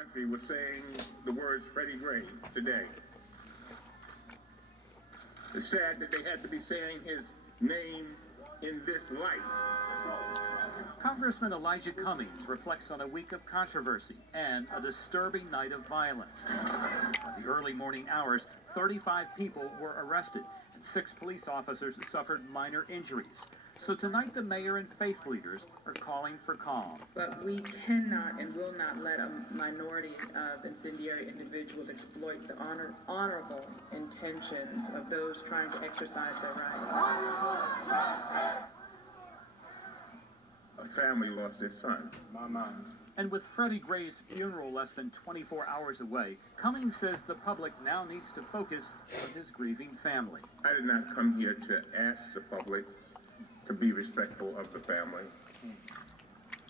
country was saying the words Freddie Gray today. It's sad that they had to be saying his name in this light. Congressman Elijah Cummings reflects on a week of controversy and a disturbing night of violence. In the early morning hours, 35 people were arrested and 6 police officers suffered minor injuries. So tonight the mayor and faith leaders are calling for calm. But we cannot and will not let a minority of incendiary individuals exploit the honorable intentions of those trying to exercise their rights. A family lost their son. My mind. And with Freddie Gray's funeral less than 24 hours away, Cummings says the public now needs to focus on his grieving family. I did not come here to ask the public to be respectful of the family.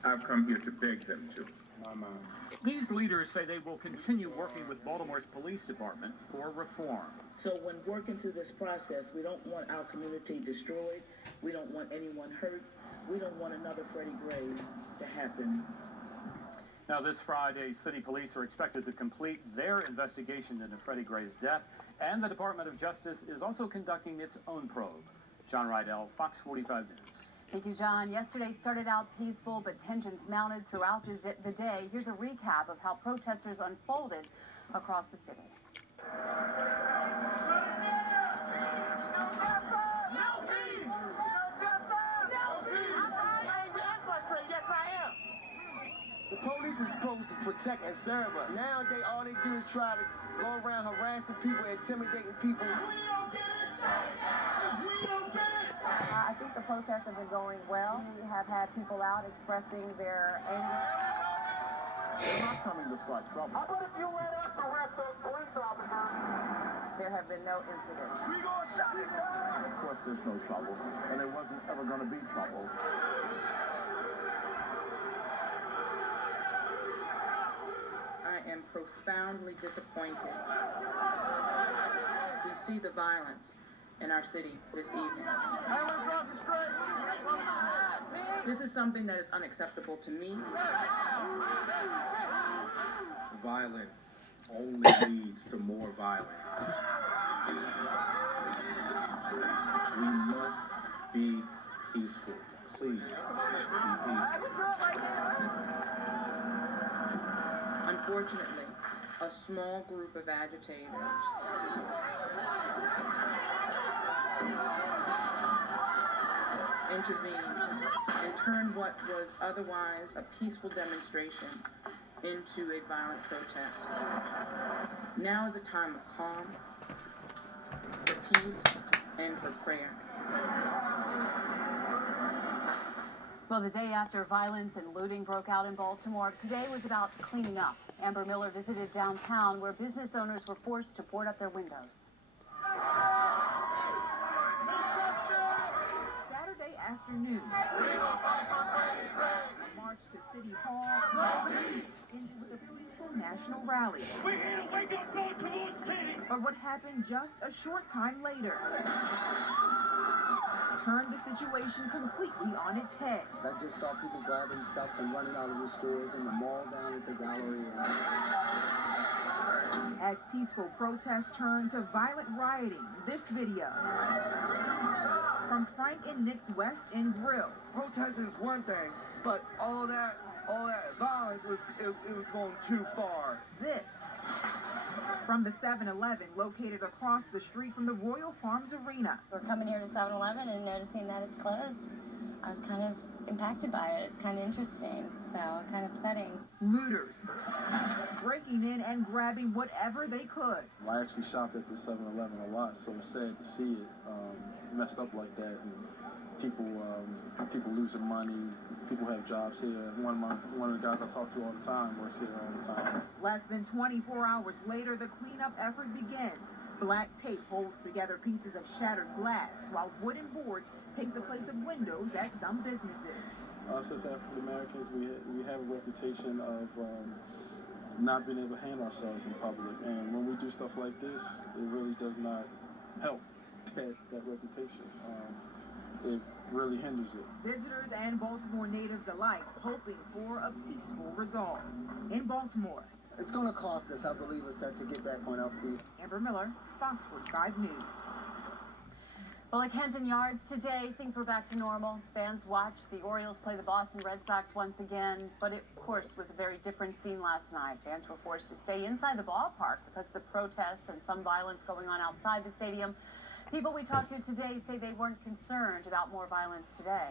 I've come here to beg them to. My mind. These leaders say they will continue working with Baltimore's police department for reform. So when working through this process, we don't want our community destroyed. We don't want anyone hurt. We don't want another Freddie Gray to happen. Now, this Friday, city police are expected to complete their investigation into Freddie Gray's death, and the Department of Justice is also conducting its own probe. John Rydell, Fox 45 News. Thank you, John. Yesterday started out peaceful, but tensions mounted throughout the day. Here's a recap of how protesters unfolded across the city. The police is supposed to protect and serve us. Now all they do is try to go around harassing people, intimidating people. I think the protests have been going well. We have had people out expressing their anger. They're not coming to start trouble. How about if you let us arrest those police officers? There have been no incidents. We gonna shut it down! Of course, there's no trouble, and there wasn't ever going to be trouble. I am profoundly disappointed to see the violence in our city this evening. This is something that is unacceptable to me. Violence only leads to more violence. We must be peaceful. Please be peaceful. Unfortunately, a small group of agitators intervened and turned what was otherwise a peaceful demonstration into a violent protest. Now is a time of calm, for peace, and for prayer. Well, the day after violence and looting broke out in Baltimore, today was about cleaning up. Amber Miller visited downtown where business owners were forced to board up their windows. Saturday afternoon, a march to City Hall ended with a peaceful national rally. We're here to wake up Baltimore City! But what happened just a short time later turned the situation completely on its head. I just saw people grabbing stuff and running out of the stores in the mall down at the gallery. As peaceful protests turned to violent rioting, this video from Frank and Nick's West End Grill. Protest is one thing, but all that violence was going too far. This from the 7-Eleven located across the street from the Royal Farms Arena. We're coming here to 7-Eleven and noticing that it's closed. I was kind of impacted by it. It's kind of interesting, so kind of upsetting. Looters breaking in and grabbing whatever they could. I actually shop at the 7-Eleven a lot, so it's sad to see it messed up like that. And people losing money. People have jobs here. One of the guys I talk to all the time works here all the time. Less than 24 hours later, the cleanup effort begins. Black tape holds together pieces of shattered glass, while wooden boards take the place of windows at some businesses. Us as African Americans, we have a reputation of not being able to handle ourselves in public, and when we do stuff like this, it really does not help that reputation. It really hinders it. Visitors and Baltimore natives alike hoping for a peaceful resolve. In Baltimore, It's going to cost us, I believe, us to get back on our feet. Amber Miller, Fox 45 News. Well, at Kenton Yards today, things were back to normal. Fans watched the Orioles play the Boston Red Sox once again, but it, of course, was a very different scene last night. Fans were forced to stay inside the ballpark because of the protests and some violence going on outside the stadium. People we talked to today say they weren't concerned about more violence today.